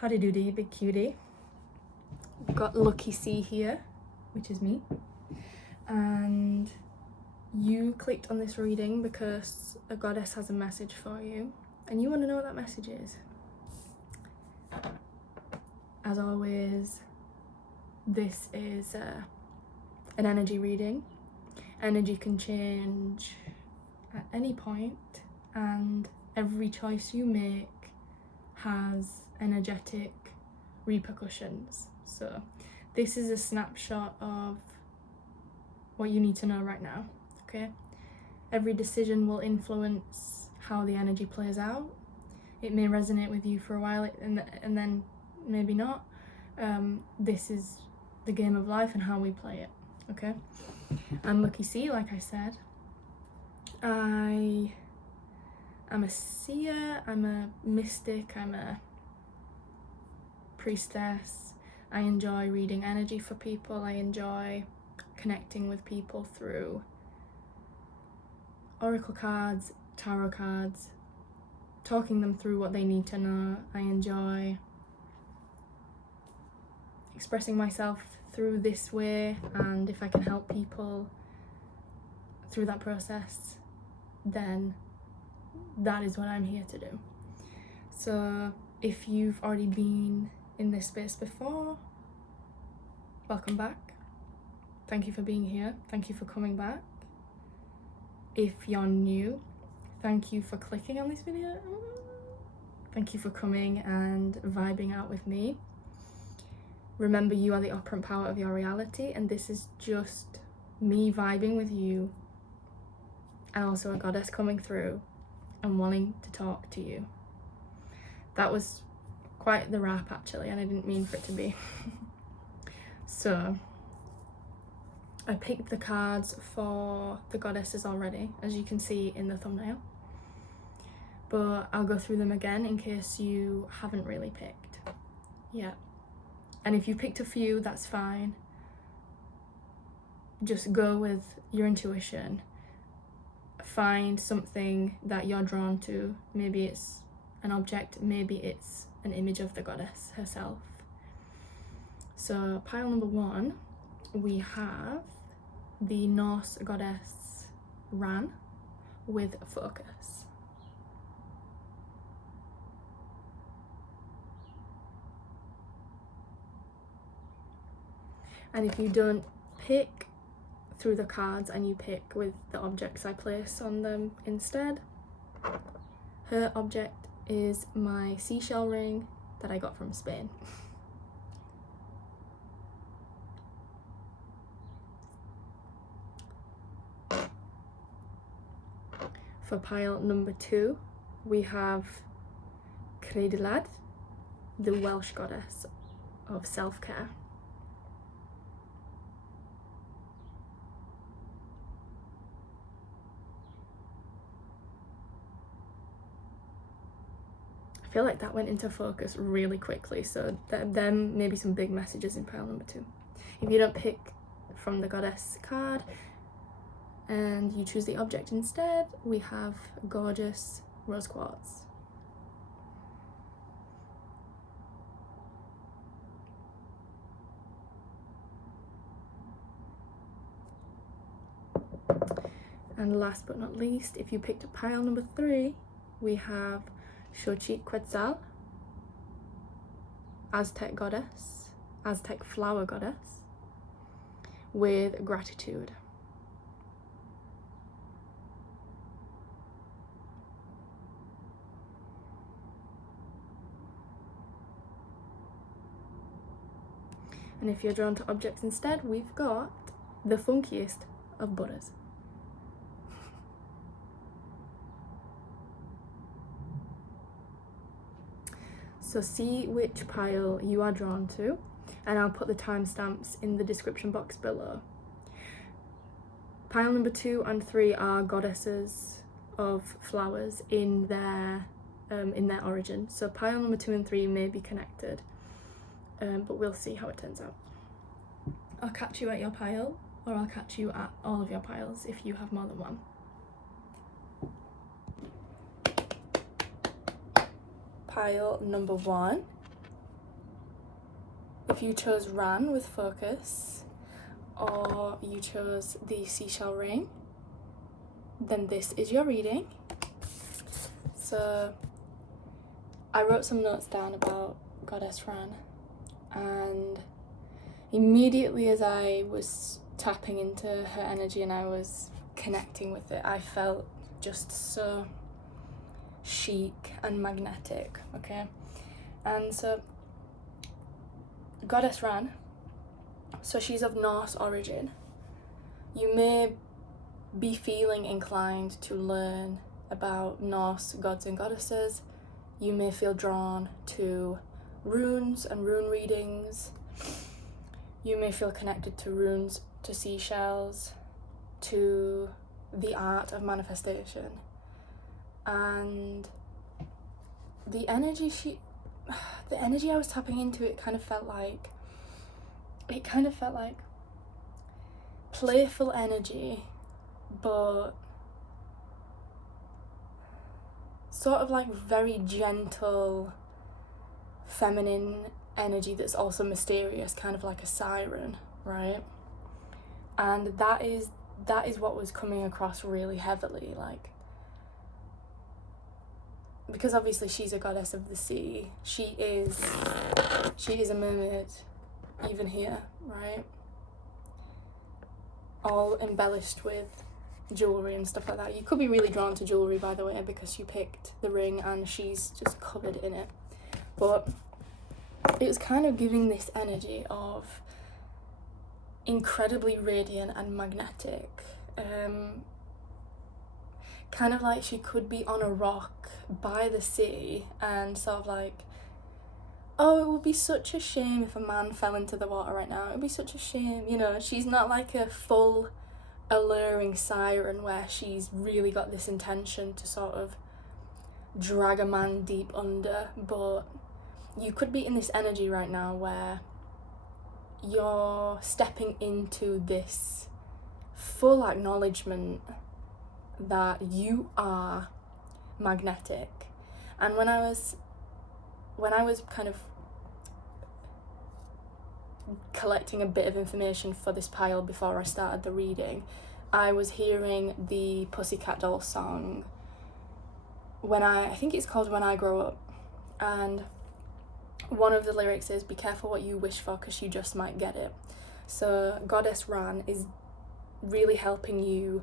Howdy doody, you big cutie. We've got Lucky C here, which is me. And you clicked on this reading because a goddess has a message for you and you want to know what that message is. As always, this is an energy reading. Energy can change at any point, and every choice you make has energetic repercussions. So this is a snapshot of what you need to know right now, okay? Every decision will influence how the energy plays out. It may resonate with you for a while and then maybe not. This is the game of life and how we play it, okay? I'm Lucky C, like I said. I am a seer, I'm a mystic, I'm a priestess. I enjoy reading energy for people. I enjoy connecting with people through oracle cards, tarot cards, talking them through what they need to know. I enjoy expressing myself through this way, and if I can help people through that process, then that is what I'm here to do. So if you've already been in this space before, welcome back. Thank you for being here. Thank you for coming back. If you're new, thank you for clicking on this video. Thank you for coming and vibing out with me. Remember, you are the operant power of your reality, and this is just me vibing with you and also a goddess coming through and wanting to talk to you. That was quite the wrap actually, and I didn't mean for it to be. So I picked the cards for the goddesses already, as you can see in the thumbnail, but I'll go through them again in case you haven't really picked yet. And if you picked a few, that's fine. Just go with your intuition. Find something that you're drawn to. Maybe it's an object, maybe it's an image of the goddess herself. So pile number 1, we have the Norse goddess Ran with focus. And if you don't pick through the cards and you pick with the objects I place on them instead, her object is my seashell ring that I got from Spain. For pile number 2, we have Creidlad, the Welsh goddess of self-care. I feel like that went into focus really quickly, so then maybe some big messages in pile number 2. If you don't pick from the goddess card and you choose the object instead, we have gorgeous rose quartz. And last but not least, if you picked pile number 3, we have Xochitl, Aztec goddess, Aztec flower goddess, with gratitude. And if you're drawn to objects instead, we've got the funkiest of Buddhas. So see which pile you are drawn to, and I'll put the timestamps in the description box below. Pile number 2 and 3 are goddesses of flowers in their origin. So pile number 2 and 3 may be connected, but we'll see how it turns out. I'll catch you at your pile, or I'll catch you at all of your piles if you have more than one. Pile number 1 If you chose Ran with focus, or you chose the seashell ring, then this is your reading. So I wrote some notes down about Goddess Ran, and immediately as I was tapping into her energy and I was connecting with it, I felt just so chic and magnetic, okay? And so Goddess Ran, so she's of Norse origin. You may be feeling inclined to learn about Norse gods and goddesses. You may feel drawn to runes and rune readings. You may feel connected to runes, to seashells, to the art of manifestation. And the energy I was tapping into, it kind of felt like playful energy, but sort of like very gentle, feminine energy that's also mysterious, kind of like a siren, right? And that is what was coming across really heavily, like, because obviously she's a goddess of the sea. She is a mermaid, even here, right? All embellished with jewellery and stuff like that. You could be really drawn to jewellery, by the way, because you picked the ring and she's just covered in it. But it was kind of giving this energy of incredibly radiant and magnetic. Kind of like she could be on a rock by the sea and sort of like, oh, it would be such a shame if a man fell into the water right now. It would be such a shame, you know. She's not like a full alluring siren where she's really got this intention to sort of drag a man deep under, but you could be in this energy right now where you're stepping into this full acknowledgement that you are magnetic. And when I was kind of collecting a bit of information for this pile before I started the reading, I was hearing the Pussycat Dolls song, I think it's called When I Grow Up, and one of the lyrics is, be careful what you wish for because you just might get it. So Goddess Ran is really helping you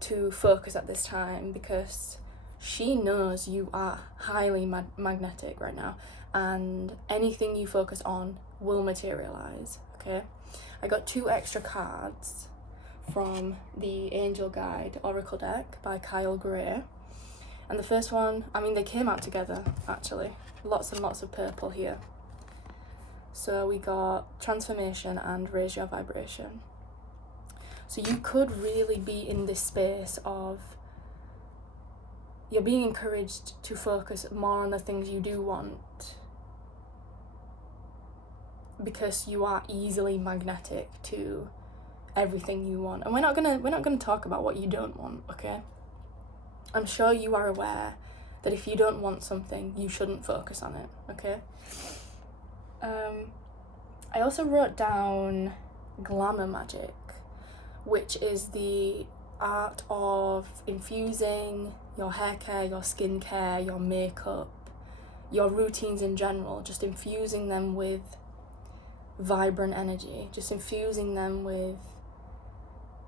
to focus at this time because she knows you are highly magnetic right now, and anything you focus on will materialize, okay? I got 2 extra cards from the Angel Guide Oracle deck by Kyle Gray. And the first one, I mean, they came out together, actually. Lots and lots of purple here. So we got Transformation and Raise Your Vibration. So you could really be in this space of, you're being encouraged to focus more on the things you do want because you are easily magnetic to everything you want. And we're not gonna talk about what you don't want, okay? I'm sure you are aware that if you don't want something, you shouldn't focus on it, okay? I also wrote down glamour magic, which is the art of infusing your hair care, your skin care, your makeup, your routines in general, just infusing them with vibrant energy, just infusing them with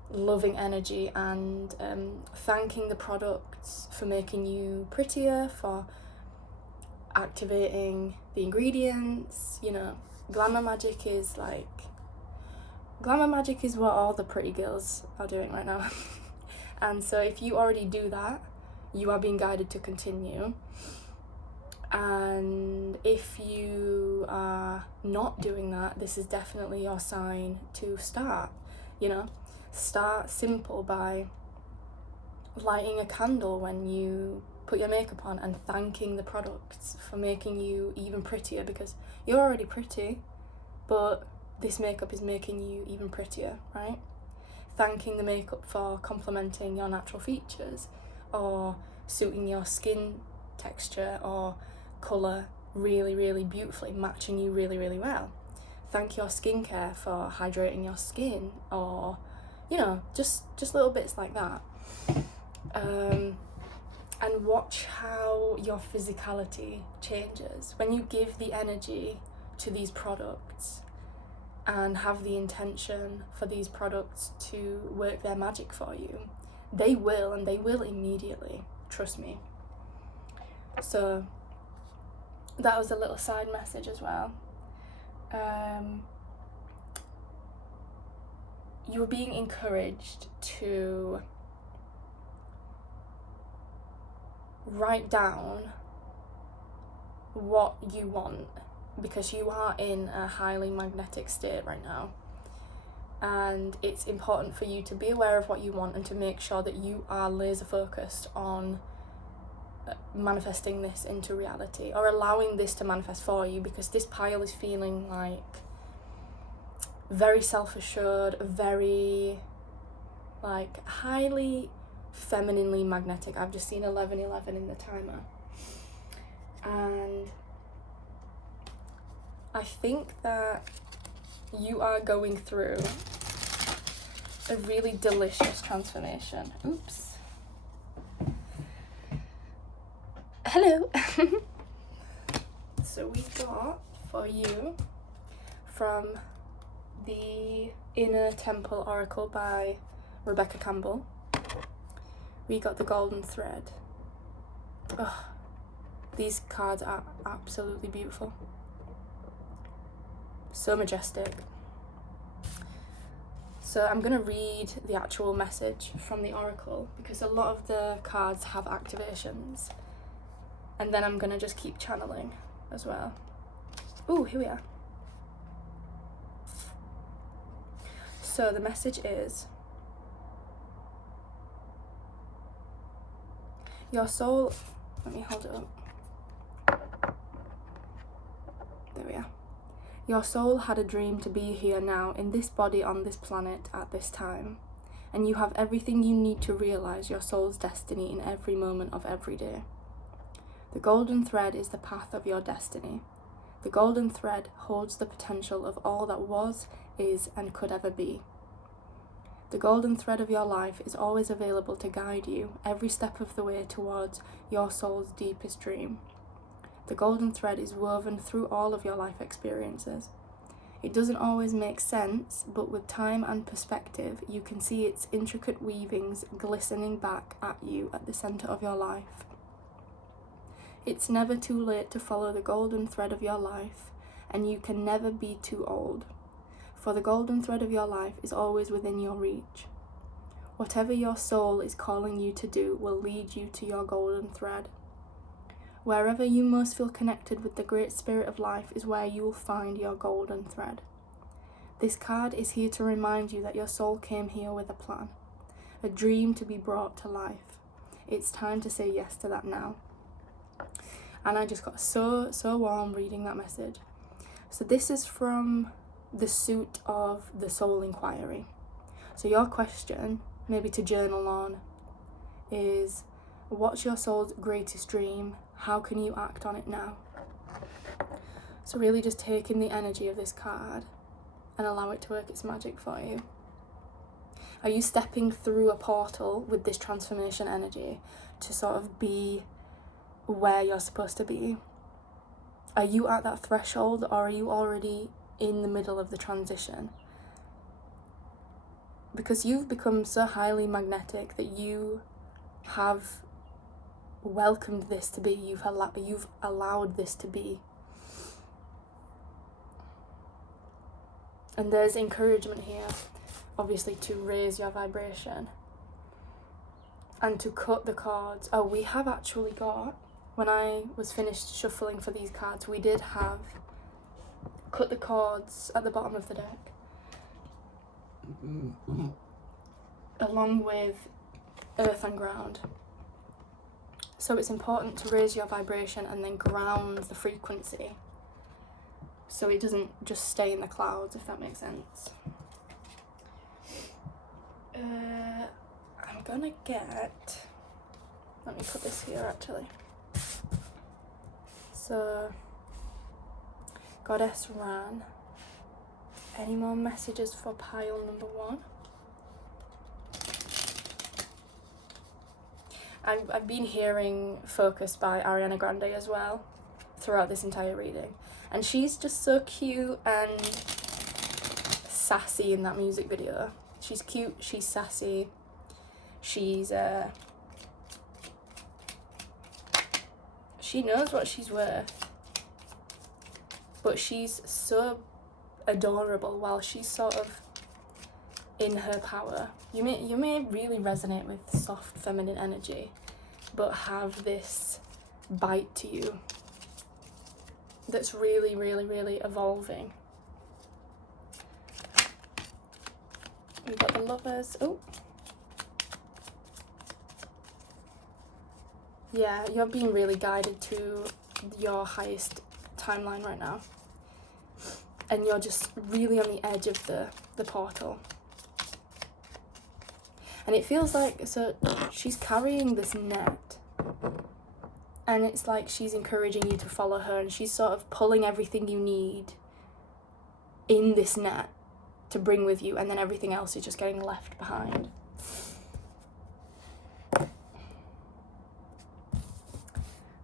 loving energy, and thanking the products for making you prettier, for activating the ingredients. You know, glamour magic is what all the pretty girls are doing right now. And so if you already do that, you are being guided to continue. And if you are not doing that, this is definitely your sign to start, you know. Start simple by lighting a candle when you put your makeup on and thanking the products for making you even prettier, because you're already pretty, but this makeup is making you even prettier, right? Thanking the makeup for complementing your natural features or suiting your skin texture or colour really, really beautifully, matching you really, really well. Thank your skincare for hydrating your skin, or, you know, just little bits like that. And watch how your physicality changes when you give the energy to these products and have the intention for these products to work their magic for you. They will, and they will immediately, trust me. So that was a little side message as well. You are being encouraged to write down what you want, because you are in a highly magnetic state right now, and it's important for you to be aware of what you want and to make sure that you are laser focused on manifesting this into reality, or allowing this to manifest for you, because this pile is feeling like very self-assured, very like highly femininely magnetic. I've just seen 1111 in the timer, and I think that you are going through a really delicious transformation. Oops. Hello. So we got for you from the Inner Temple Oracle by Rebecca Campbell, we got the Golden Thread. Oh, these cards are absolutely beautiful. So majestic. So I'm going to read the actual message from the Oracle, because a lot of the cards have activations. And then I'm going to just keep channeling as well. Ooh, here we are. So the message is, your soul, let me hold it up. There we are. Your soul had a dream to be here now, in this body on this planet at this time. And you have everything you need to realize your soul's destiny in every moment of every day. The golden thread is the path of your destiny. The golden thread holds the potential of all that was, is, and could ever be. The golden thread of your life is always available to guide you every step of the way towards your soul's deepest dream. The golden thread is woven through all of your life experiences. It doesn't always make sense, but with time and perspective, you can see its intricate weavings glistening back at you at the center of your life. It's never too late to follow the golden thread of your life, and you can never be too old, for the golden thread of your life is always within your reach. Whatever your soul is calling you to do will lead you to your golden thread. Wherever you most feel connected with the great spirit of life is where you will find your golden thread. This card is here to remind you that your soul came here with a plan, a dream to be brought to life. It's time to say yes to that now. And I just got so warm reading that message. So this is from the suit of the soul inquiry. So your question, maybe to journal on, is, what's your soul's greatest dream? How can you act on it now? So really just take in the energy of this card and allow it to work its magic for you. Are you stepping through a portal with this transformation energy to sort of be where you're supposed to be? Are you at that threshold, or are you already in the middle of the transition? Because you've become so highly magnetic that you have welcomed this to be, you've allowed this to be. And there's encouragement here, obviously, to raise your vibration and to cut the cords. Oh, we have actually got, when I was finished shuffling for these cards, we did have cut the cords at the bottom of the deck, along with earth and ground. So it's important to raise your vibration and then ground the frequency, so it doesn't just stay in the clouds, if that makes sense. I'm gonna get, let me put this here actually. So Goddess Ran. Any more messages for pile number 1? I've been hearing Focus by Ariana Grande as well throughout this entire reading. And she's just so cute and sassy in that music video. She's cute, she's sassy, she's she knows what she's worth. But she's so adorable while she's sort of in her power. You may really resonate with soft feminine energy, but have this bite to you that's really, really, really evolving. We've got the Lovers. Oh. Yeah, you're being really guided to your highest timeline right now. And you're just really on the edge of the portal. And it feels like, so she's carrying this net. And it's like she's encouraging you to follow her, and she's sort of pulling everything you need in this net to bring with you, and then everything else is just getting left behind.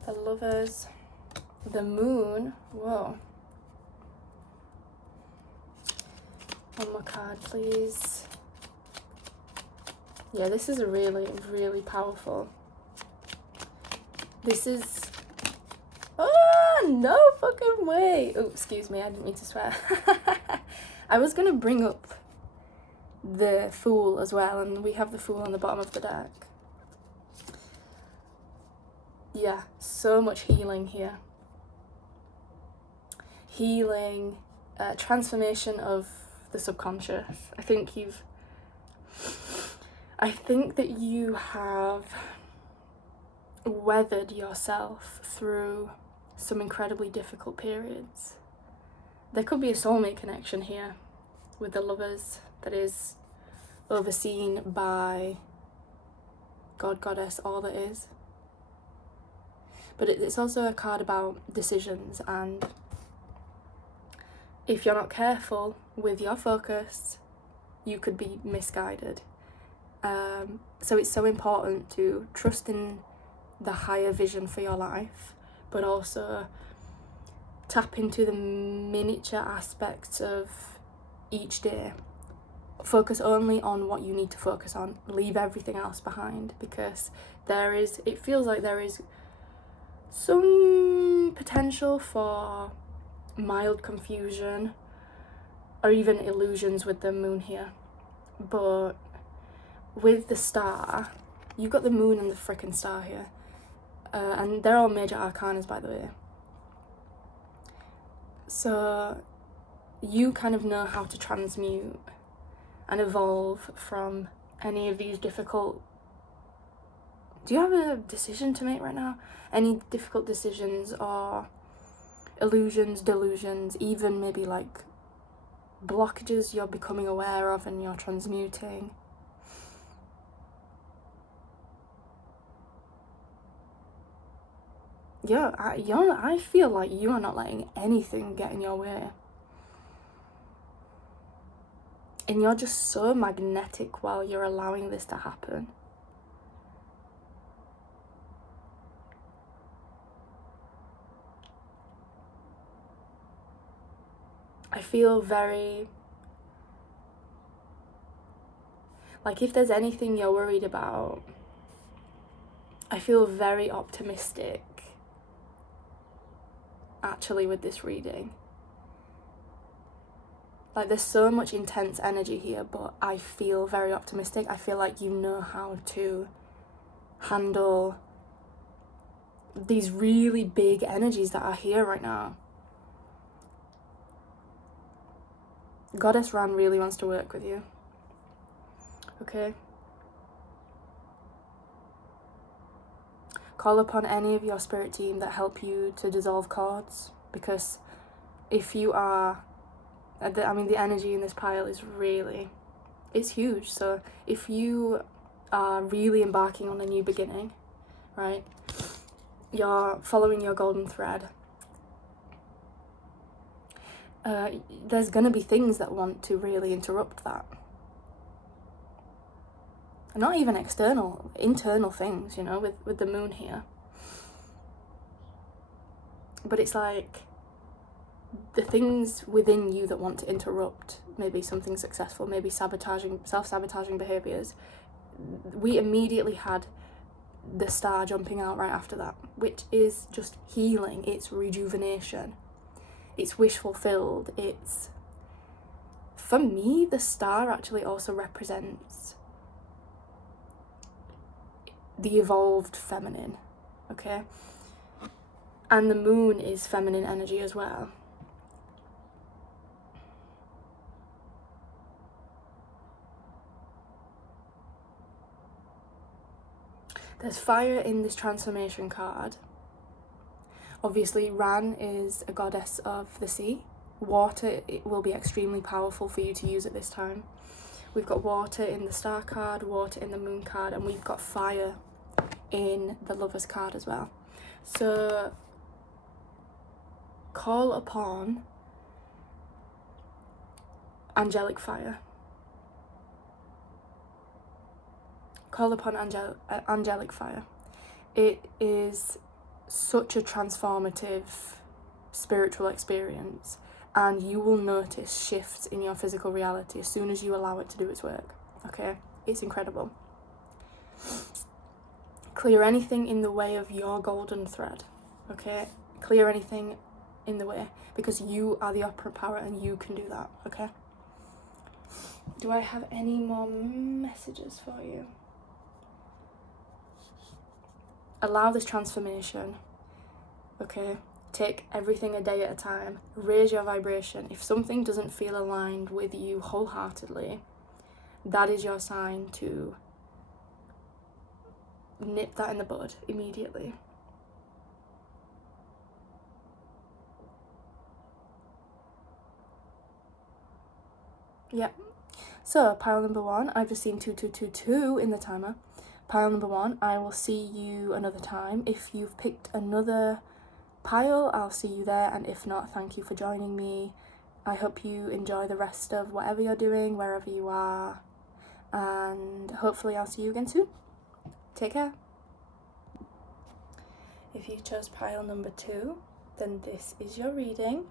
The Lovers, the Moon, whoa. One more card, please. Yeah, this is a really, really powerful. This is, oh, no fucking way. Oh, excuse me, I didn't mean to swear. I was gonna bring up the Fool as well, and we have the Fool on the bottom of the deck. Yeah, so much healing here. Healing, transformation of the subconscious. I think that you have weathered yourself through some incredibly difficult periods. There could be a soulmate connection here with the Lovers that is overseen by God, Goddess, all that is. But it's also a card about decisions, and if you're not careful with your focus, you could be misguided. So it's so important to trust in the higher vision for your life, but also tap into the miniature aspects of each day. Focus only on what you need to focus on. Leave everything else behind, because it feels like there is some potential for mild confusion or even illusions with the Moon here. But with the Star, you've got the Moon and the frickin' Star here. And they're all major arcanas, by the way. So you kind of know how to transmute and evolve from any of these difficult... Do you have a decision to make right now? Any difficult decisions or illusions, delusions, even maybe like blockages you're becoming aware of and you're transmuting? Yeah, I feel like you are not letting anything get in your way. And you're just so magnetic while you're allowing this to happen. I feel very... like if there's anything you're worried about, I feel very optimistic actually with this reading. Like there's so much intense energy here, but I feel very optimistic. I feel like you know how to handle these really big energies that are here right now. Goddess Ran really wants to work with you. Okay? Call upon any of your spirit team that help you to dissolve cords, because if you are... the energy in this pile is really... it's huge. So if you are really embarking on a new beginning, right? You're following your golden thread. there's going to be things that want to really interrupt that. And not even external, internal things, you know, with the moon here. But it's like the things within you that want to interrupt maybe something successful, maybe self-sabotaging behaviours. We immediately had the star jumping out right after that, which is just healing, it's rejuvenation, it's wish fulfilled. It's, for me, the star actually also represents the evolved feminine, okay? And the moon is feminine energy as well. There's fire in this transformation card. Obviously, Ran is a goddess of the sea. Water, it will be extremely powerful for you to use at this time. We've got water in the star card, water in the moon card, and we've got fire in the lovers card as well. So call upon angelic fire. Call upon angelic fire. It is such a transformative spiritual experience, and you will notice shifts in your physical reality as soon as you allow it to do its work, okay? It's incredible. Clear anything in the way of your golden thread, okay? Clear anything in the way, because you are the operant power and you can do that, okay? Do I have any more messages for you? Allow this transformation, okay? Take everything a day at a time. Raise your vibration. If something doesn't feel aligned with you wholeheartedly, that is your sign to nip that in the bud immediately. Yep. So, pile number 1, I've just seen 2222 in the timer. Pile number 1, I will see you another time. If you've picked another pile, I'll see you there, and if not, thank you for joining me. I hope you enjoy the rest of whatever you're doing, wherever you are, and hopefully I'll see you again soon. Take care. If you chose pile number 2, then this is your reading.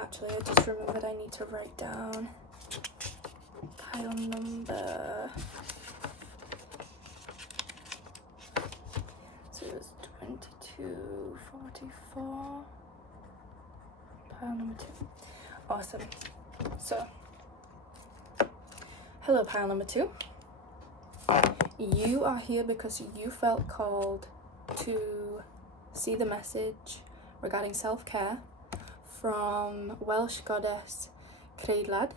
Actually, I just remembered I need to write down pile number. So it was 2244. Pile number 2. Awesome. So, hello, pile number 2. You are here because you felt called to see the message regarding self-care from Welsh goddess Creidlad.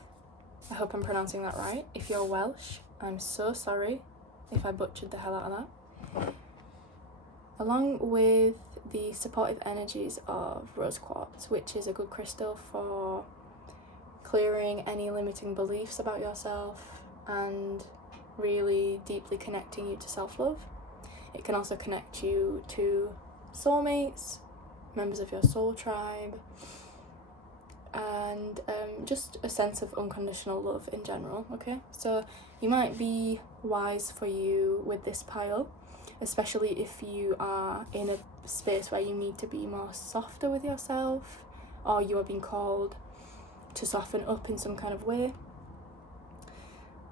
I hope I'm pronouncing that right. If you're Welsh, I'm so sorry if I butchered the hell out of that. Along with the supportive energies of rose quartz, which is a good crystal for clearing any limiting beliefs about yourself and really deeply connecting you to self-love. It can also connect you to soulmates, members of your soul tribe, and just a sense of unconditional love in general, okay? So you might be wise for you with this pile, especially if you are in a space where you need to be more softer with yourself, or you are being called to soften up in some kind of way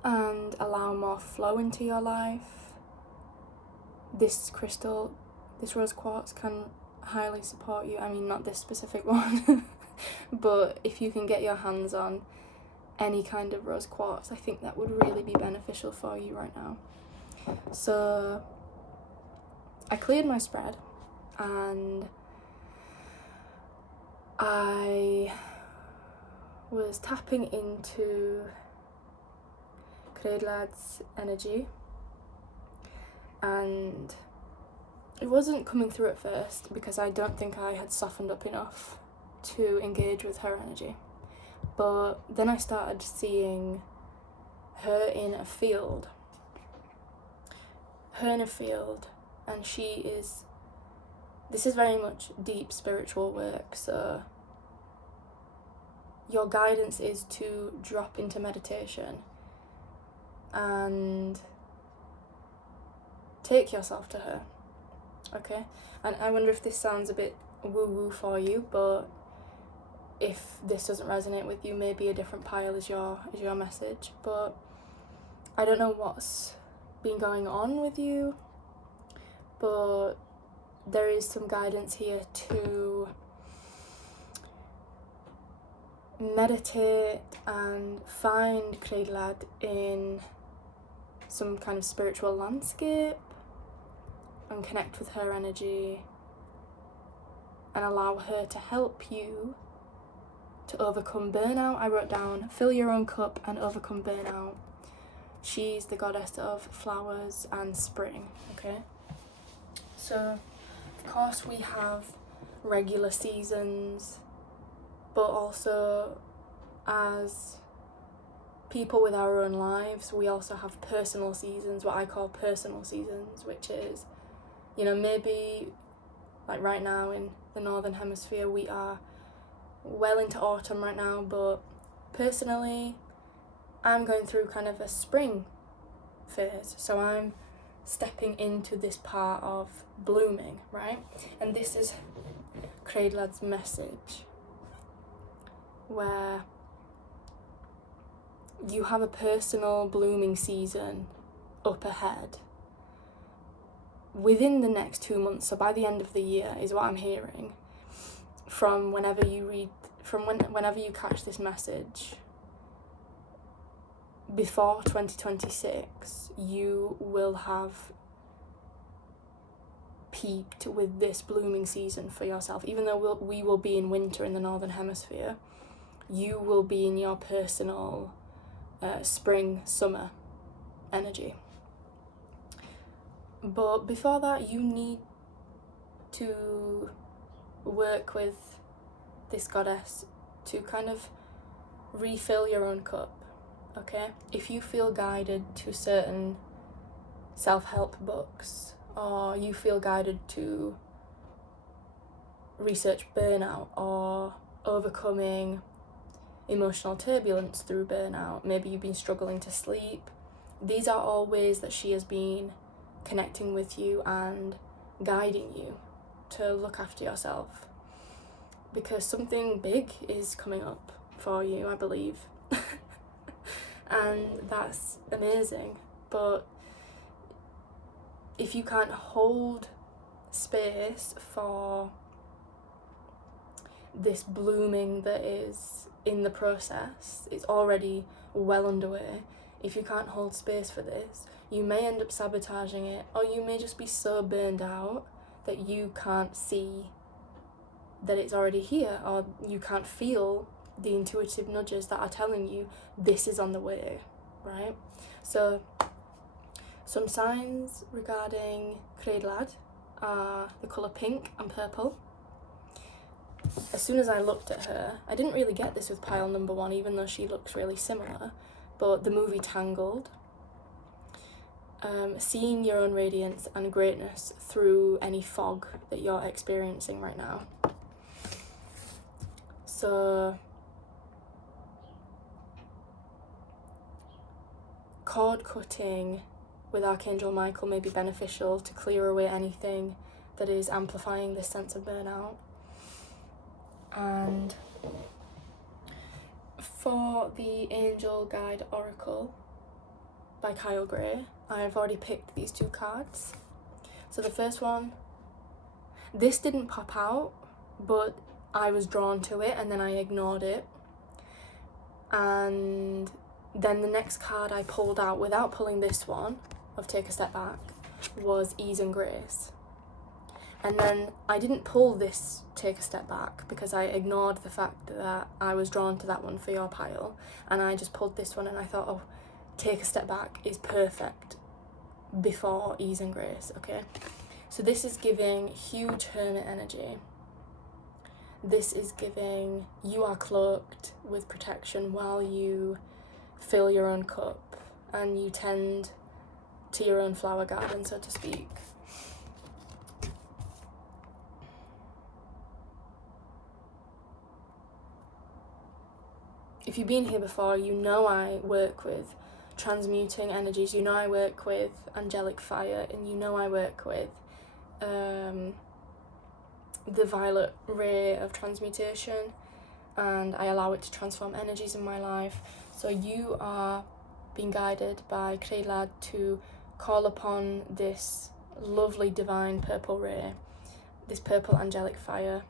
and allow more flow into your life. This crystal, this rose quartz, can highly support you. I mean, not this specific one, but if you can get your hands on any kind of rose quartz, I think that would really be beneficial for you right now. So I cleared my spread and I was tapping into Creidlad's energy, and it wasn't coming through at first because I don't think I had softened up enough to engage with her energy. But then I started seeing her in a field. And this is very much deep spiritual work, so your guidance is to drop into meditation and take yourself to her, okay? And I wonder if this sounds a bit woo-woo for you, but if this doesn't resonate with you, maybe a different pile is your message. But I don't know what's been going on with you, but there is some guidance here to meditate and find Creidlad in some kind of spiritual landscape and connect with her energy and allow her to help you to overcome burnout. I wrote down fill your own cup and overcome burnout. She's the goddess of flowers and spring, okay? So, of course, we have regular seasons, but also as people with our own lives, we also have personal seasons, what I call personal seasons, which is, you know, maybe like right now in the Northern Hemisphere, we are well into autumn right now, but personally, I'm going through kind of a spring phase, so I'm stepping into this part of blooming, right? And this is Creidlad's message, where you have a personal blooming season up ahead within the next 2 months, so by the end of the year is what I'm hearing from whenever you catch this message. Before 2026, you will have peaked with this blooming season for yourself. Even though we will be in winter in the Northern Hemisphere, you will be in your personal spring, summer energy. But before that, you need to work with this goddess to kind of refill your own cup, okay? If you feel guided to certain self-help books, or you feel guided to research burnout or overcoming emotional turbulence through burnout, maybe you've been struggling to sleep, these are all ways that she has been connecting with you and guiding you to look after yourself, because something big is coming up for you, I believe. And that's amazing. But if you can't hold space for this blooming that is in the process, it's already well underway, if you can't hold space for this, you may end up sabotaging it, or you may just be so burned out that you can't see that it's already here, or you can't feel the intuitive nudges that are telling you this is on the way, right? So some signs regarding Creidlad are the colour pink and purple. As soon as I looked at her, I didn't really get this with pile number 1, even though she looks really similar, but the movie Tangled, seeing your own radiance and greatness through any fog that you're experiencing right now. So cord cutting with Archangel Michael may be beneficial to clear away anything that is amplifying this sense of burnout. And for the Angel Guide Oracle by Kyle Gray, I've already picked these 2 cards. So the first one, this didn't pop out, but I was drawn to it and then I ignored it. And then the next card I pulled out without pulling this one, of Take a Step Back, was Ease and Grace. And then I didn't pull this Take a Step Back because I ignored the fact that I was drawn to that one for your pile, and I just pulled this one and I thought, oh, Take a Step Back is perfect before Ease and Grace, okay? So this is giving huge hermit energy. This is giving you are cloaked with protection while you fill your own cup and you tend to your own flower garden, so to speak. if you've been here before, you know I work with transmuting energies, you know I work with angelic fire, and you know I work with the violet ray of transmutation, and I allow it to transform energies in my life. So you are being guided by Creidlad to call upon this lovely divine purple ray, this purple angelic fire,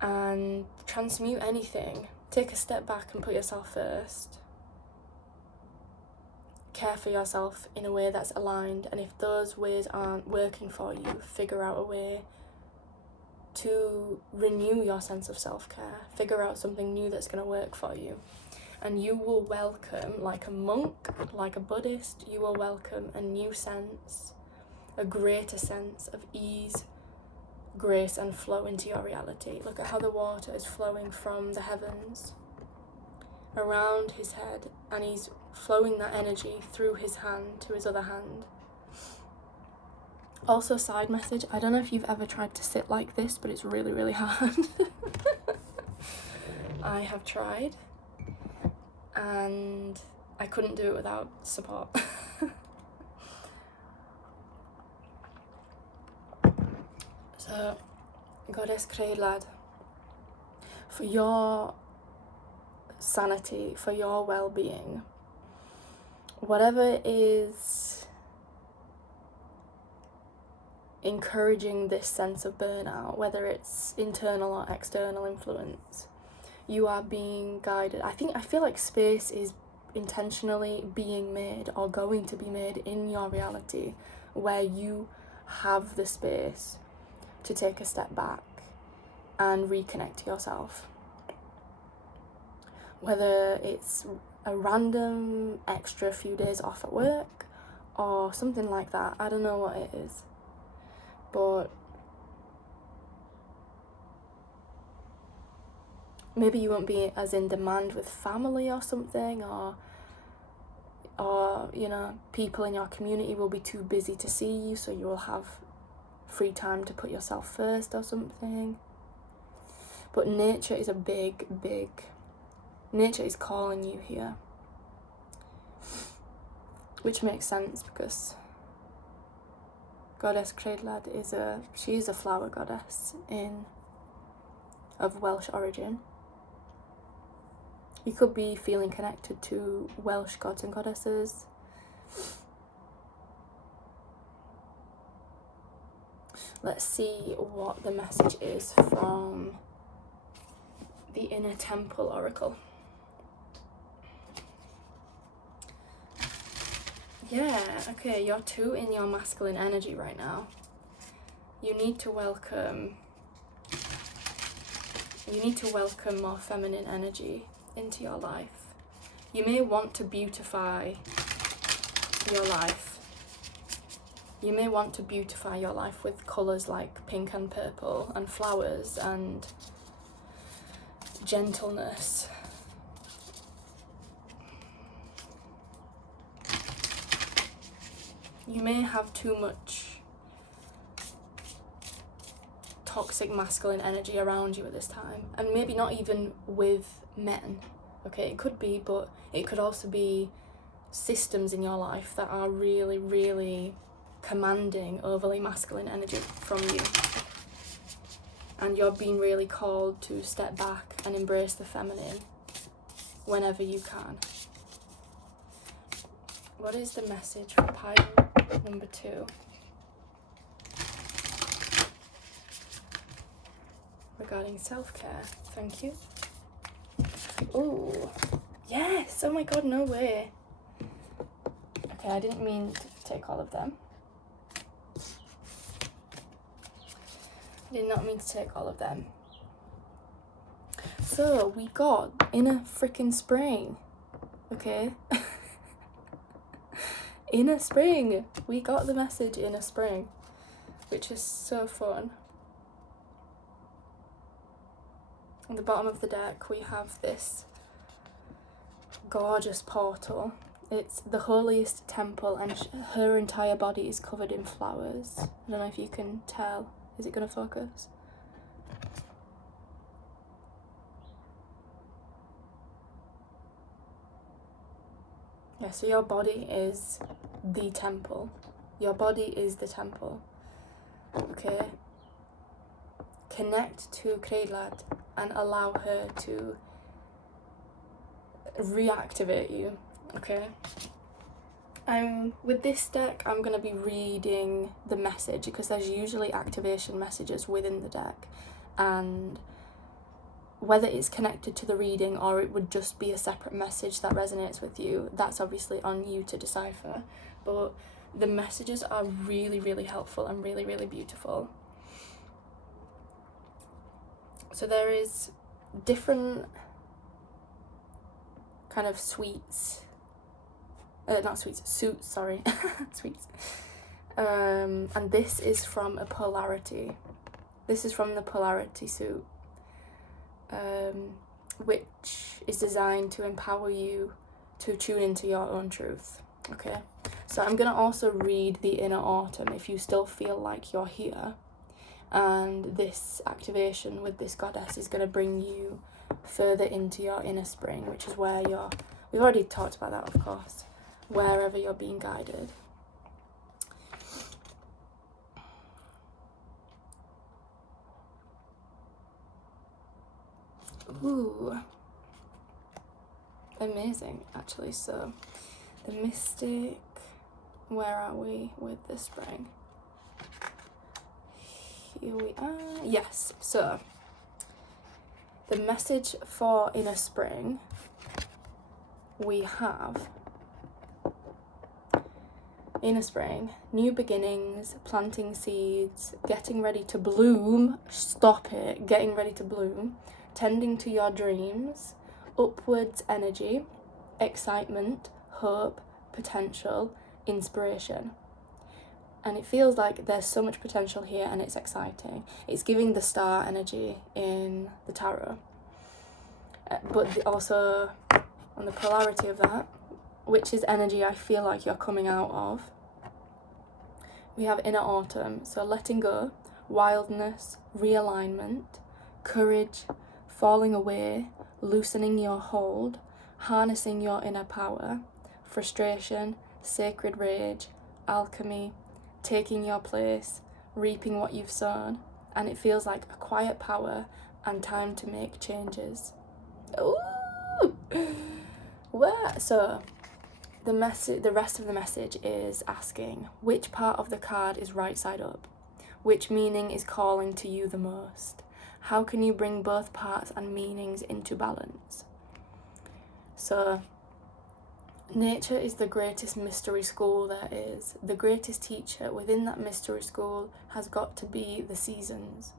and transmute anything. Take a step back and put yourself first. Care for yourself in a way that's aligned, and if those ways aren't working for you, figure out a way to renew your sense of self-care. Figure out something new that's going to work for you, and you will welcome, like a monk, like a Buddhist, you will welcome a new sense, a greater sense of ease, grace and flow into your reality. Look at how the water is flowing from the heavens around his head, and he's flowing that energy through his hand to his other hand. Also, side message, I don't know if you've ever tried to sit like this, but it's really, really hard. I have tried, and I couldn't do it without support. So, Goddess Creidlad, for your sanity, for your well-being, whatever is encouraging this sense of burnout, whether it's internal or external influence, you are being guided. I feel like space is intentionally being made or going to be made in your reality, where you have the space to take a step back and reconnect to yourself. Whether it's a random extra few days off at work or something like that, I don't know what it is, but maybe you won't be as in demand with family or something, or you know, people in your community will be too busy to see you, so you will have free time to put yourself first or something. But nature is nature is calling you here, which makes sense because Goddess Creidlad is a flower goddess of Welsh origin. You could be feeling connected to Welsh gods and goddesses. Let's see what the message is from the Inner Temple Oracle. Yeah, okay, you're too in your masculine energy right now. You need to welcome more feminine energy into your life. You may want to beautify your life. You may want to beautify your life with colours like pink and purple and flowers and gentleness. You may have too much toxic masculine energy around you at this time, and maybe not even with men. Okay, it could be, but it could also be systems in your life that are really, really commanding overly masculine energy from you, and you're being really called to step back and embrace the feminine whenever you can. What is the message for pile number 2 regarding self-care? Thank you. Ooh, yes! Oh my god, no way. Okay, I didn't mean to take all of them. I did not mean to take all of them. So, we got Inner Frickin' Spring. Okay? Inner Spring! We got the message Inner Spring, which is so fun. On the bottom of the deck, we have this gorgeous portal. It's the holiest temple, and her entire body is covered in flowers. I don't know if you can tell. Is it going to focus? Yeah, so your body is the temple. Your body is the temple. Okay? Connect to Creidlad and allow her to reactivate you. Okay? With this deck, I'm going to be reading the message because there's usually activation messages within the deck, and whether it's connected to the reading or it would just be a separate message that resonates with you, that's obviously on you to decipher. But the messages are really, really helpful and really, really beautiful. So there is different kind of suits, suits. And this is from a polarity. This is from the polarity suit, which is designed to empower you to tune into your own truth. Okay, so I'm gonna also read the inner autumn if you still feel like you're here, and this activation with this goddess is gonna bring you further into your inner spring, which is where we've already talked about that, of course, wherever you're being guided. Ooh, amazing, actually. So the mystic, where are we with the spring? Here we are. Yes, so the message for inner spring, we have inner spring, new beginnings, planting seeds, getting ready to bloom, stop it, getting ready to bloom, tending to your dreams, upwards energy, excitement, hope, potential, inspiration. And it feels like there's so much potential here and it's exciting. It's giving the star energy in the tarot. But also on the polarity of that, which is energy I feel like you're coming out of, we have inner autumn. So letting go, wildness, realignment, courage, falling away, loosening your hold, harnessing your inner power, frustration, sacred rage, alchemy, taking your place, reaping what you've sown, and it feels like a quiet power and time to make changes. Ooh! Where? So the rest of the message is asking which part of the card is right side up, which meaning is calling to you the most. How can you bring both parts and meanings into balance? So nature is the greatest mystery school there is. The greatest teacher within that mystery school has got to be the seasons.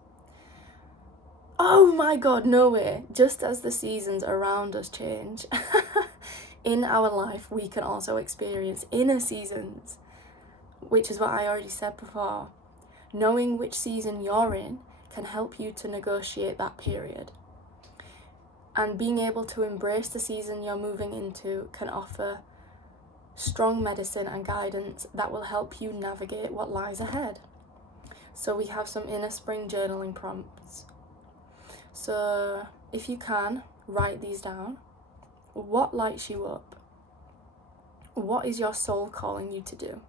Oh my god, no way. Just as the seasons around us change, in our life we can also experience inner seasons, which is what I already said before. Knowing which season you're in can help you to negotiate that period. And being able to embrace the season you're moving into can offer strong medicine and guidance that will help you navigate what lies ahead. So we have some inner spring journaling prompts. So if you can, write these down. What lights you up? What is your soul calling you to do?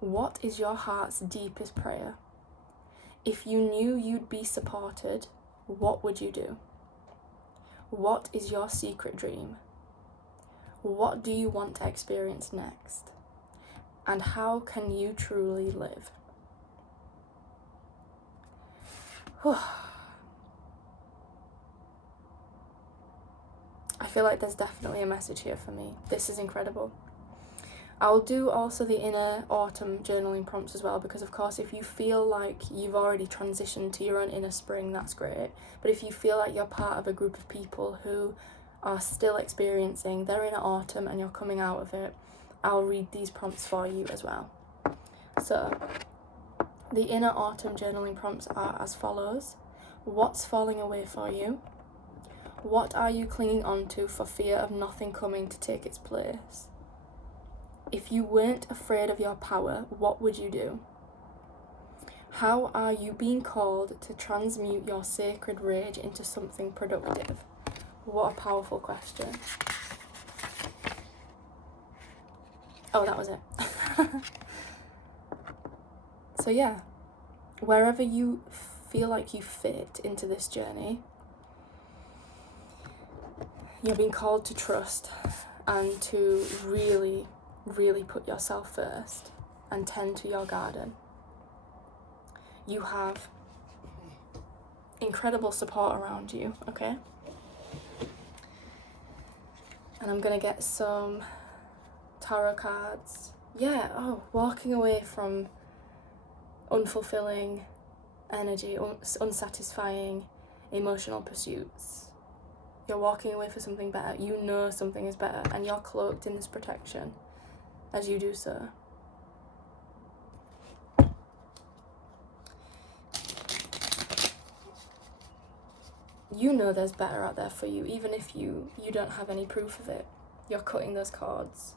What is your heart's deepest prayer? If you knew you'd be supported, what would you do? What is your secret dream? What do you want to experience next? And how can you truly live? I feel like there's definitely a message here for me. This is incredible. I'll do also the inner autumn journaling prompts as well, because of course if you feel like you've already transitioned to your own inner spring, that's great. But if you feel like you're part of a group of people who are still experiencing their inner autumn and you're coming out of it, I'll read these prompts for you as well. So the inner autumn journaling prompts are as follows. What's falling away for you? What are you clinging on to for fear of nothing coming to take its place? If you weren't afraid of your power, what would you do? How are you being called to transmute your sacred rage into something productive? What a powerful question. Oh, that was it. So yeah, wherever you feel like you fit into this journey, you're being called to trust and to really, really put yourself first and tend to your garden. You have incredible support around you, okay? And I'm gonna get some tarot cards. Yeah, walking away from unfulfilling energy, unsatisfying emotional pursuits. You're walking away for something better. You know something is better, and you're cloaked in this protection as you do so. You know there's better out there for you, even if you don't have any proof of it. You're cutting those cords.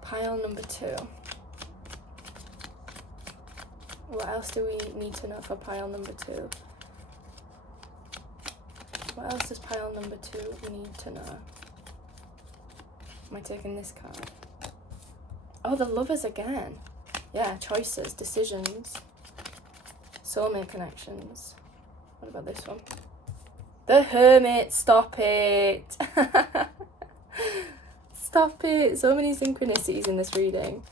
Pile number 2. What else do we need to know for pile number 2? What else does pile number 2 need to know? Am I taking this card? Oh, the Lovers again. Yeah, choices, decisions, soulmate connections. What about this one? The Hermit, stop it. Stop it. So many synchronicities in this reading.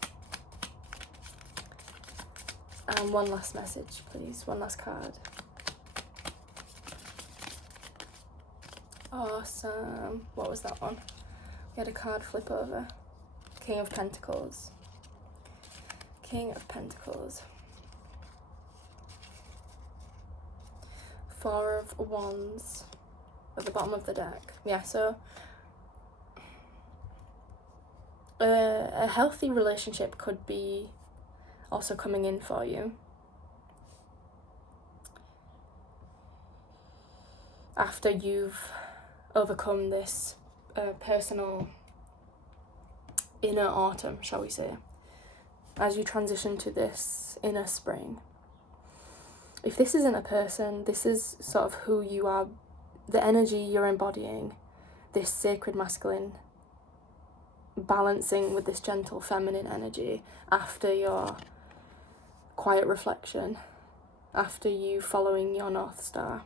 And one last message, please. One last card. Awesome. What was that one? We had a card flip over. King of Pentacles. King of Pentacles. 4 of Wands at the bottom of the deck. Yeah, so a healthy relationship could be also coming in for you. After you've overcome this personal inner autumn, shall we say, as you transition to this inner spring. If this isn't a person, this is sort of who you are, the energy you're embodying, this sacred masculine balancing with this gentle feminine energy after your quiet reflection, after you following your North Star.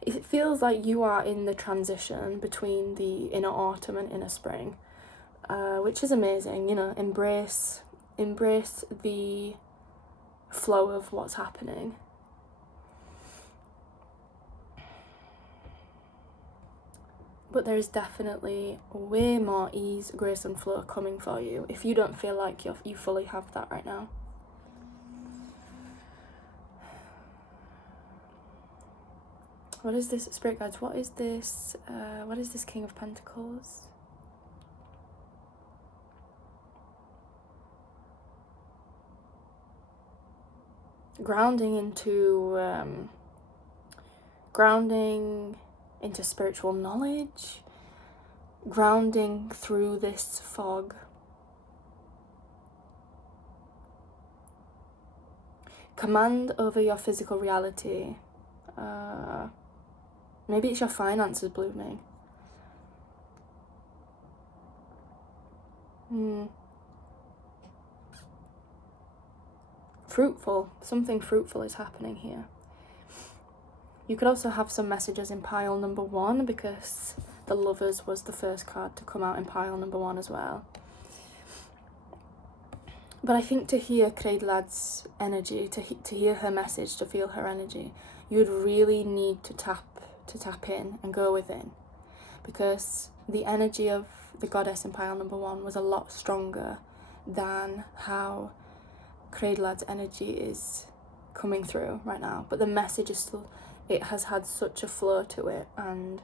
It feels like you are in the transition between the inner autumn and inner spring, which is amazing. You know, embrace the flow of what's happening. But there is definitely way more ease, grace and flow coming for you if you don't feel like you fully have that right now. What is this, Spirit Guides? What is this King of Pentacles? Grounding into spiritual knowledge, grounding through this fog. Command over your physical reality. Maybe it's your finances blooming. Fruitful. Something fruitful is happening here. You could also have some messages in pile number 1 because the Lovers was the first card to come out in pile number 1 as well. But I think to hear Creidlad's energy, to hear her message, to feel her energy, you'd really need to tap in and go within, because the energy of the goddess in pile number 1 was a lot stronger than how Creidlad's energy is coming through right now. But the message is still, it has had such a flow to it, and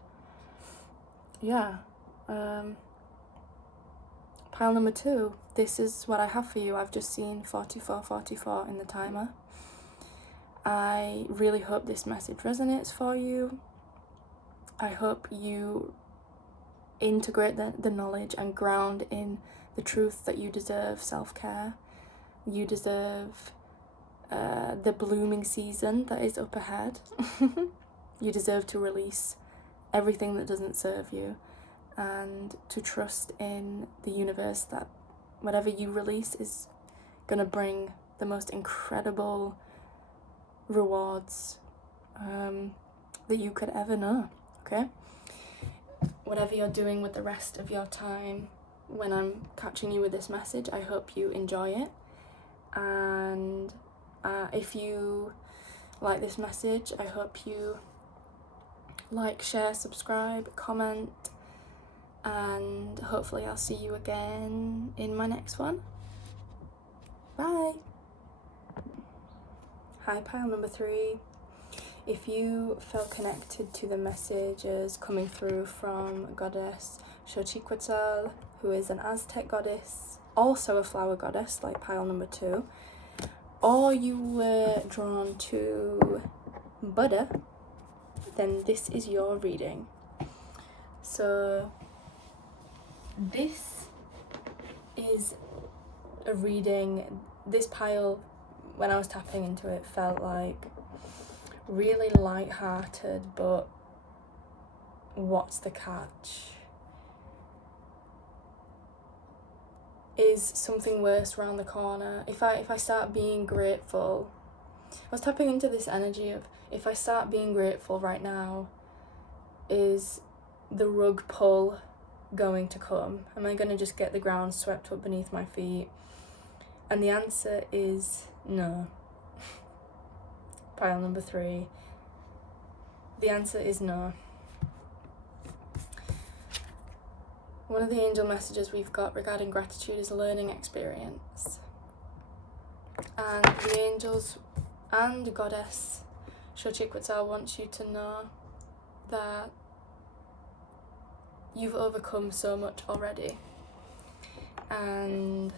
yeah. Pile number 2, this is what I have for you. I've just seen 4444 in the timer. I really hope this message resonates for you. I hope you integrate the knowledge and ground in the truth that you deserve self-care. You deserve the blooming season that is up ahead. You deserve to release everything that doesn't serve you, and to trust in the universe that whatever you release is going to bring the most incredible rewards that you could ever know, okay? Whatever you're doing with the rest of your time, when I'm catching you with this message, I hope you enjoy it. And if you like this message, I hope you like, share, subscribe, comment, and hopefully I'll see you again in my next one. Bye! Hi, pile number 3. If you felt connected to the messages coming through from Goddess Xochiquetzal, who is an Aztec goddess, also a flower goddess like pile number 2, or you were drawn to Buddha, then this is your reading. So this is a reading. This pile, when I was tapping into it, felt like really light-hearted, but what's the catch? Is something worse around the corner? If I start being grateful, I was tapping into this energy of, if I start being grateful right now, is the rug pull going to come? Am I going to just get the ground swept up beneath my feet? And the answer is no. Pile number 3. The answer is no. One of the angel messages we've got regarding gratitude is a learning experience. And the angels and Goddess Xochiquetzal wants you to know that you've overcome so much already. And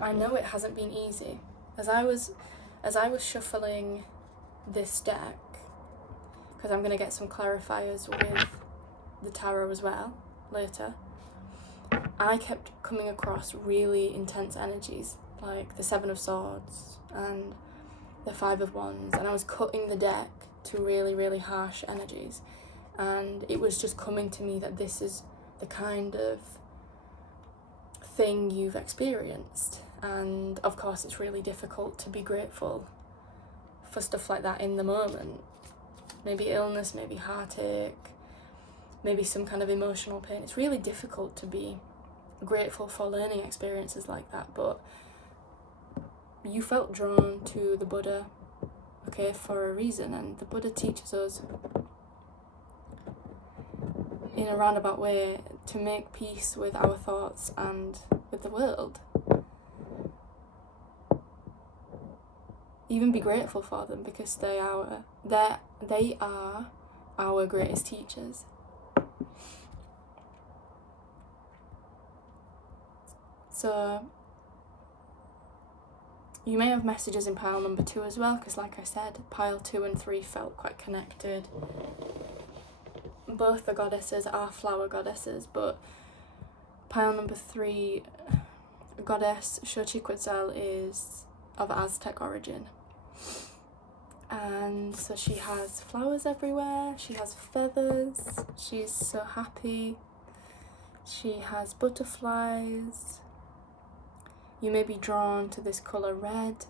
I know it hasn't been easy. As I was shuffling this deck, because I'm going to get some clarifiers with the tarot as well later, I kept coming across really intense energies, like the 7 of Swords and the 5 of Wands, and I was cutting the deck to really, really harsh energies, and it was just coming to me that this is the kind of thing you've experienced. And of course it's really difficult to be grateful for stuff like that in the moment. Maybe illness, maybe heartache, maybe some kind of emotional pain. It's really difficult to be grateful for learning experiences like that, but you felt drawn to the Buddha, okay, for a reason. And the Buddha teaches us in a roundabout way to make peace with our thoughts and with the world. Even be grateful for them, because they are our greatest teachers. So you may have messages in pile number 2 as well, because like I said, pile 2 and 3 felt quite connected. Both the goddesses are flower goddesses, but pile number 3, Goddess Xochiquetzal, is of Aztec origin. And so she has flowers everywhere, she has feathers, she's so happy, she has butterflies. You may be drawn to this colour red.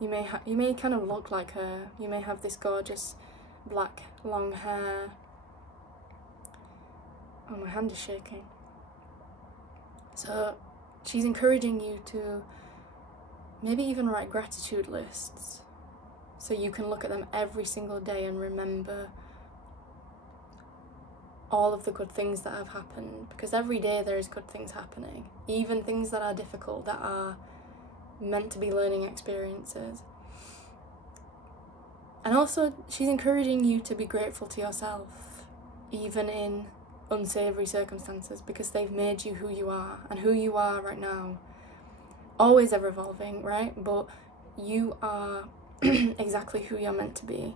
You may kind of look like her. You may have this gorgeous black long hair. Oh, my hand is shaking. So she's encouraging you to maybe even write gratitude lists, so you can look at them every single day and remember all of the good things that have happened, because every day there is good things happening, even things that are difficult, that are meant to be learning experiences. And also she's encouraging you to be grateful to yourself, even in unsavory circumstances, because they've made you who you are, and who you are right now, always ever evolving, right? But you are exactly who you're meant to be.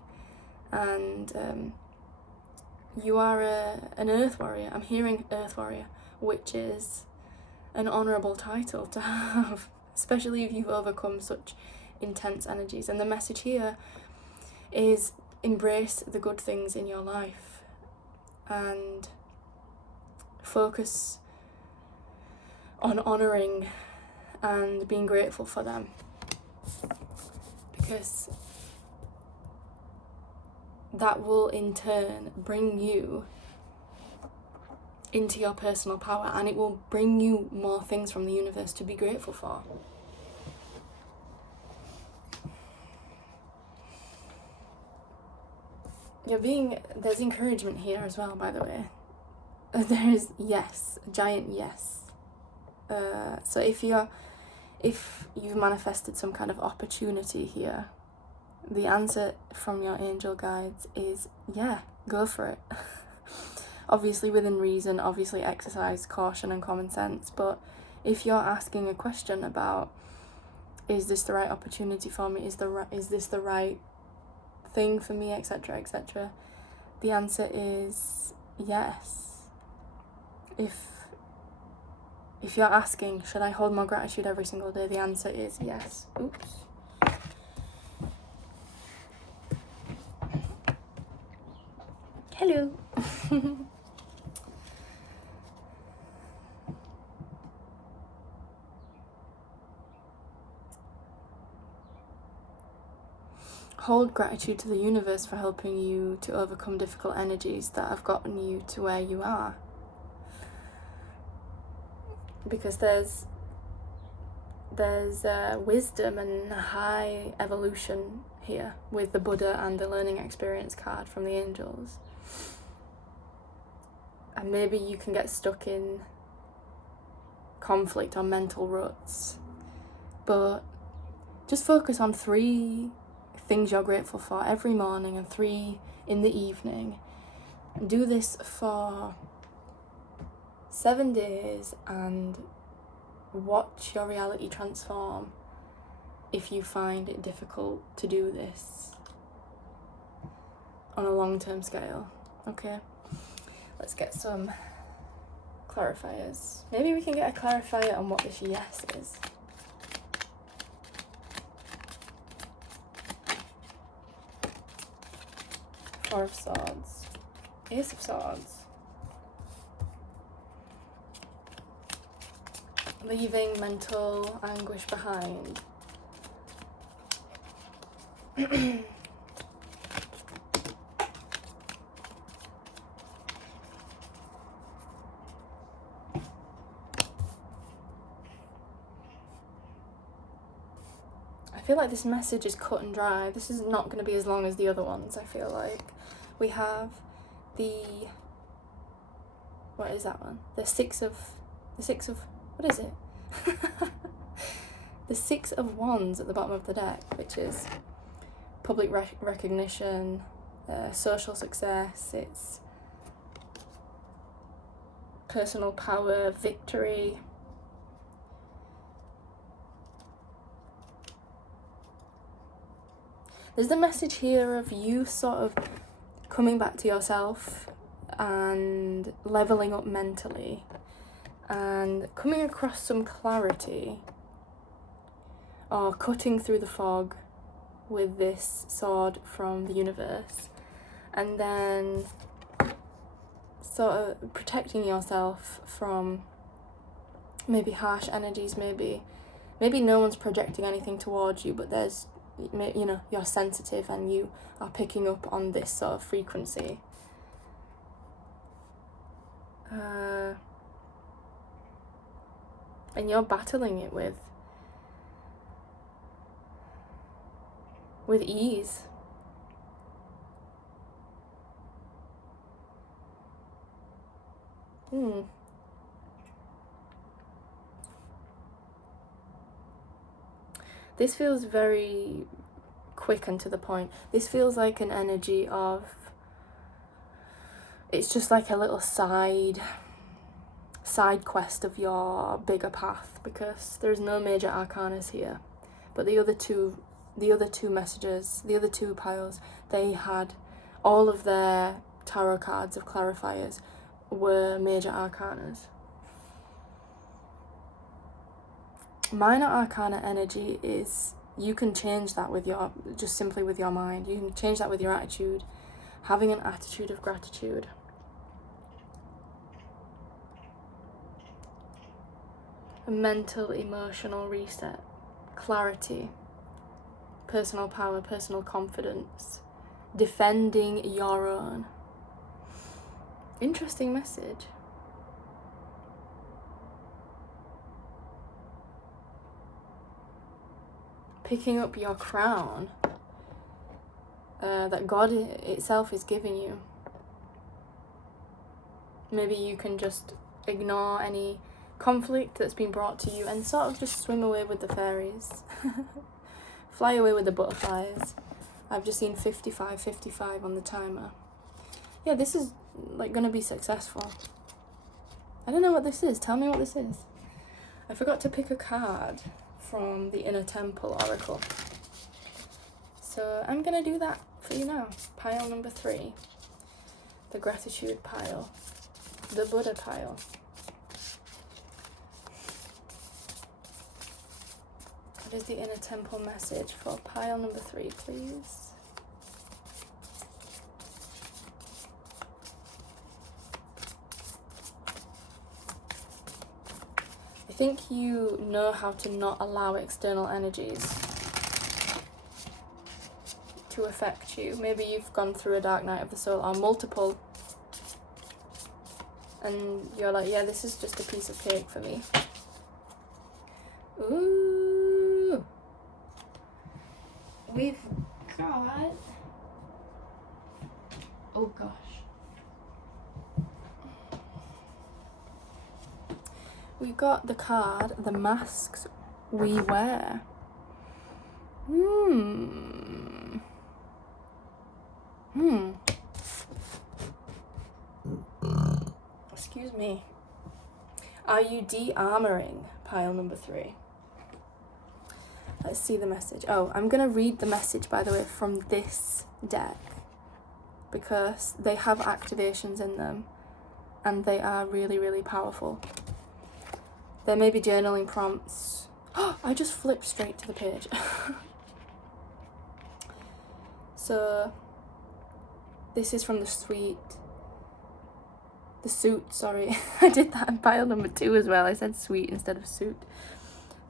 And you are an earth warrior. I'm hearing earth warrior, which is an honourable title to have. especially if you've overcome such intense energies. And the message here is embrace the good things in your life and focus on honouring and being grateful for them, because that will in turn bring you into your personal power, and it will bring you more things from the universe to be grateful for. There's encouragement here as well, by the way. There is yes, a giant yes. So if you've manifested some kind of opportunity here, the answer from your angel guides is yeah, go for it. Obviously within reason, obviously exercise caution and common sense, but if you're asking a question about, is this the right opportunity for me, is this the right thing for me, etc., etc., the answer is yes. If you're asking, should I hold more gratitude every single day, the answer is yes. Oops. Hello. Hold gratitude to the universe for helping you to overcome difficult energies that have gotten you to where you are. Because there's wisdom and high evolution here with the Buddha and the learning experience card from the angels. And maybe you can get stuck in conflict or mental ruts, but just focus on 3 things you're grateful for every morning and 3 in the evening. Do this for 7 days and watch your reality transform if you find it difficult to do this on a long-term scale. Okay, let's get some clarifiers. Maybe we can get a clarifier on what this yes is. Four of Swords, Ace of Swords, leaving mental anguish behind. I feel like this message is cut and dry. This is not going to be as long as the other ones, I feel like. We have what is that one? The six of, what is it? The 6 of Wands at the bottom of the deck, which is public recognition, social success, it's personal power, victory. There's the message here of you sort of coming back to yourself and leveling up mentally and coming across some clarity, or cutting through the fog with this sword from the universe, and then sort of protecting yourself from maybe harsh energies. Maybe no one's projecting anything towards you, but there's, you know, you're sensitive and you are picking up on this sort of frequency. And you're battling it with ease. This feels very quick and to the point. This feels like an energy of, it's just like a little side quest of your bigger path, because there's no major arcanas here. But the other two messages, the other 2 piles, they had all of their tarot cards of clarifiers were major arcanas. Minor Arcana energy is, you can change that with just simply with your mind. You can change that with your attitude, having an attitude of gratitude. A mental, emotional reset, clarity, personal power, personal confidence, defending your own. Interesting message. Picking up your crown that God itself is giving you. Maybe you can just ignore any conflict that's been brought to you and sort of just swim away with the fairies. Fly away with the butterflies. I've just seen 55 on the timer. Yeah, this is like gonna be successful. I don't know what this is. Tell me what this is. I forgot to pick a card from the Inner Temple Oracle. So I'm gonna do that for you now. Pile number 3. The Gratitude pile. The Buddha pile. What is the Inner Temple message for pile number 3, please? I think you know how to not allow external energies to affect you. Maybe you've gone through a dark night of the soul or multiple, and you're like, yeah, this is just a piece of cake for me. Ooh. We've got... Oh gosh. We got the card, The Masks We Wear. Excuse me. Are you de-armoring? Pile number 3. Let's see the message. Oh, I'm going to read the message, by the way, from this deck, because they have activations in them and they are really, really powerful. There may be journaling prompts. Oh, I just flipped straight to the page. So, this is from the suit, sorry. I did that in pile number 2 as well. I said suite instead of suit.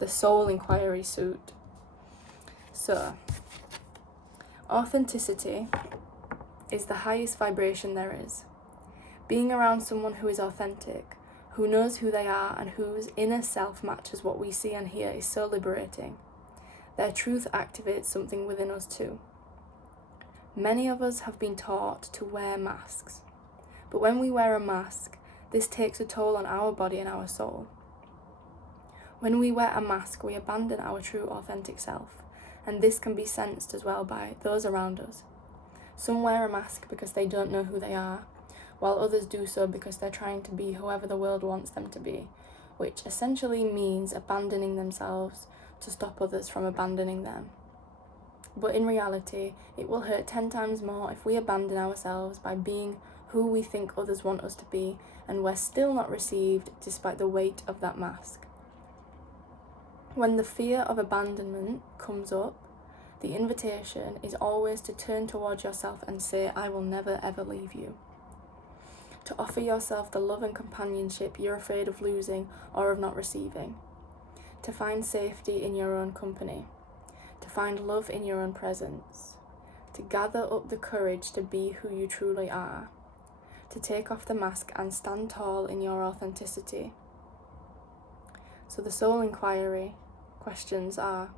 The Soul Inquiry suit. So, authenticity is the highest vibration there is. Being around someone who is authentic, who knows who they are and whose inner self matches what we see and hear is so liberating. Their truth activates something within us too. Many of us have been taught to wear masks, but when we wear a mask, this takes a toll on our body and our soul. When we wear a mask, we abandon our true authentic self, and this can be sensed as well by those around us. Some wear a mask because they don't know who they are, while others do so because they're trying to be whoever the world wants them to be, which essentially means abandoning themselves to stop others from abandoning them. But in reality, it will hurt 10 times more if we abandon ourselves by being who we think others want us to be, and we're still not received despite the weight of that mask. When the fear of abandonment comes up, the invitation is always to turn towards yourself and say, I will never ever leave you. To offer yourself the love and companionship you're afraid of losing or of not receiving. To find safety in your own company. To find love in your own presence. To gather up the courage to be who you truly are. To take off the mask and stand tall in your authenticity. So the soul inquiry questions are: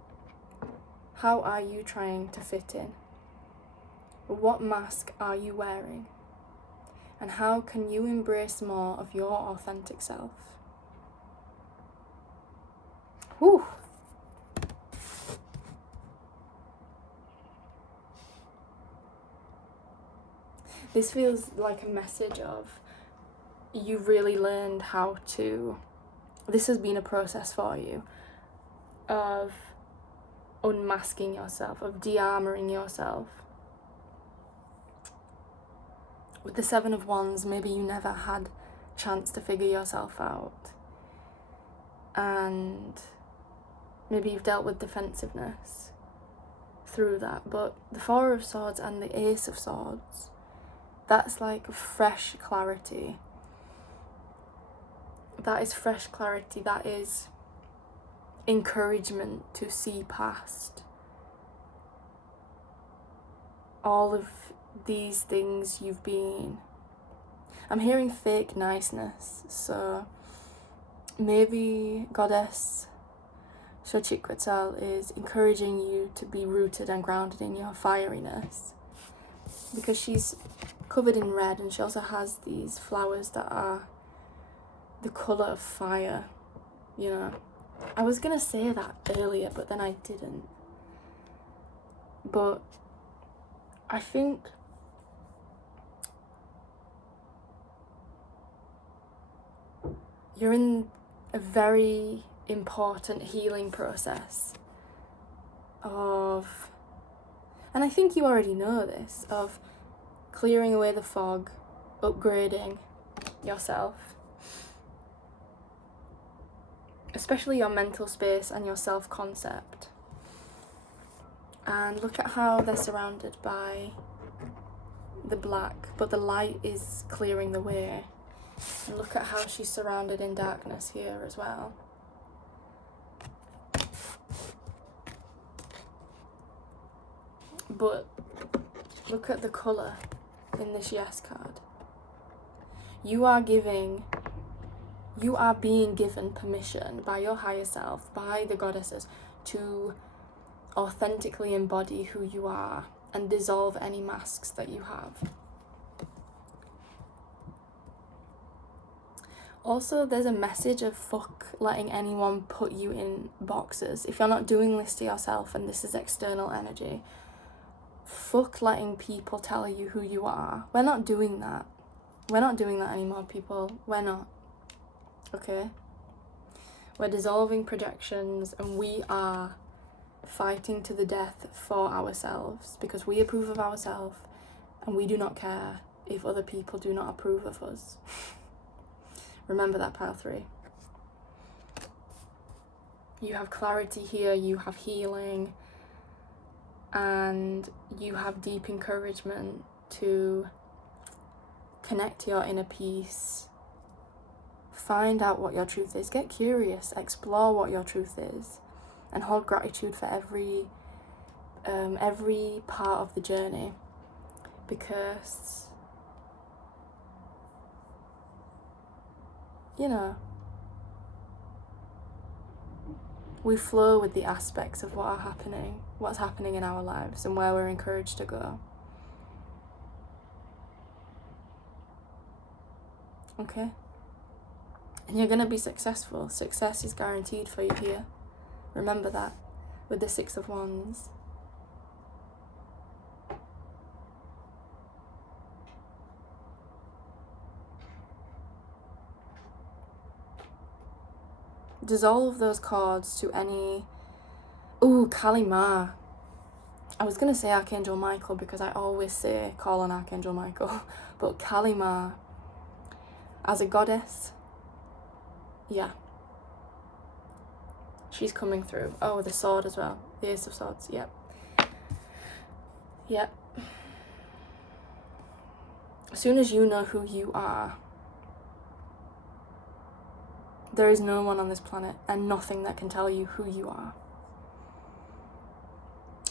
how are you trying to fit in? What mask are you wearing? And how can you embrace more of your authentic self? Whew. This feels like a message of you've really learned how to, this has been a process for you, of unmasking yourself, of de-armoring yourself. With the 7 of Wands, maybe you never had a chance to figure yourself out. And maybe you've dealt with defensiveness through that, but the Four of Swords and the Ace of Swords, that's like fresh clarity. That is fresh clarity. That is encouragement to see past all of these things you've been. I'm hearing fake niceness, so maybe Goddess Xochiquetzal is encouraging you to be rooted and grounded in your fieriness, because she's covered in red and she also has these flowers that are the colour of fire, you know. I was gonna say that earlier, but then I didn't. But I think you're in a very important healing process of, and I think you already know this, of clearing away the fog, upgrading yourself, especially your mental space and your self-concept. And look at how they're surrounded by the black, but the light is clearing the way. And look at how she's surrounded in darkness here as well. But look at the colour in this Yes card. You are being given permission by your higher self, by the goddesses, to authentically embody who you are and dissolve any masks that you have. Also, there's a message of fuck letting anyone put you in boxes. If you're not doing this to yourself and this is external energy, fuck letting people tell you who you are. We're not doing that. We're not doing that anymore, people. We're not. Okay? We're dissolving projections and we are fighting to the death for ourselves, because we approve of ourselves and we do not care if other people do not approve of us. Remember that, pile 3. You have clarity here, you have healing, and you have deep encouragement to connect to your inner peace. Find out what your truth is. Get curious. Explore what your truth is. And hold gratitude for every part of the journey. Because, you know, we flow with the aspects of what's happening in our lives and where we're encouraged to go. Okay? And you're going to be successful. Success is guaranteed for you here. Remember that with the 6 of Wands. Dissolve those cords to any... Ooh, Kali Ma. I was going to say Archangel Michael because I always say call on Archangel Michael. But Kali Ma, as a goddess, yeah. She's coming through. Oh, the sword as well. The Ace of Swords, yep. Yep. As soon as you know who you are, there is no one on this planet and nothing that can tell you who you are.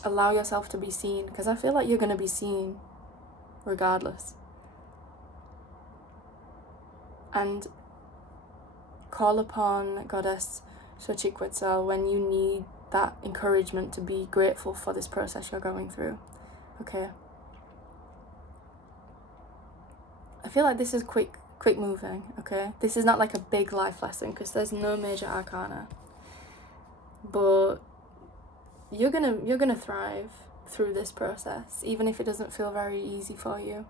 Allow yourself to be seen, because I feel like you're going to be seen regardless. And call upon Goddess Xochiquetzal when you need that encouragement to be grateful for this process you're going through. Okay? I feel like this is quick moving, okay? This is not like a big life lesson because there's no major arcana. But you're gonna thrive through this process, even if it doesn't feel very easy for you.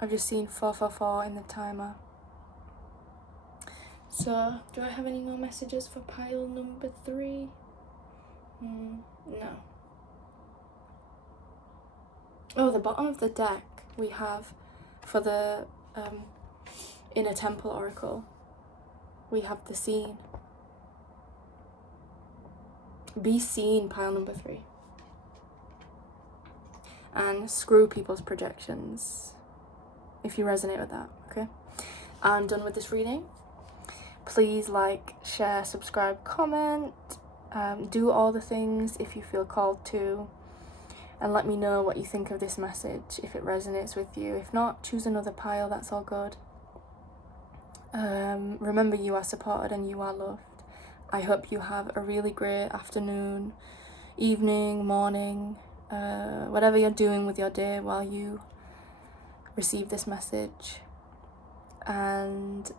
I've just seen 444 in the timer. So, do I have any more messages for pile number 3? No. Oh, the bottom of the deck we have for the Inner Temple Oracle. We have the Scene. Be seen, pile number 3. And screw people's projections, if you resonate with that, okay? I'm done with this reading. Please like, share, subscribe, comment, do all the things if you feel called to, and let me know what you think of this message, if it resonates with you. If not, choose another pile, that's all good. Remember, you are supported and you are loved. I hope you have a really great afternoon, evening, morning, whatever you're doing with your day while you receive this message. And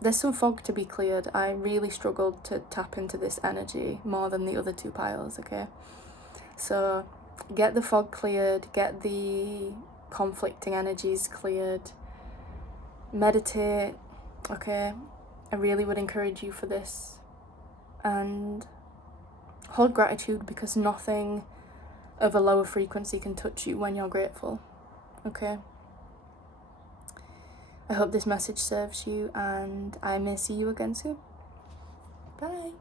there's some fog to be cleared. I really struggled to tap into this energy more than the other 2 piles, okay? So get the fog cleared, get the conflicting energies cleared, meditate, okay? I really would encourage you for this. And hold gratitude, because nothing of a lower frequency can touch you when you're grateful, okay? I hope this message serves you, and I may see you again soon. Bye.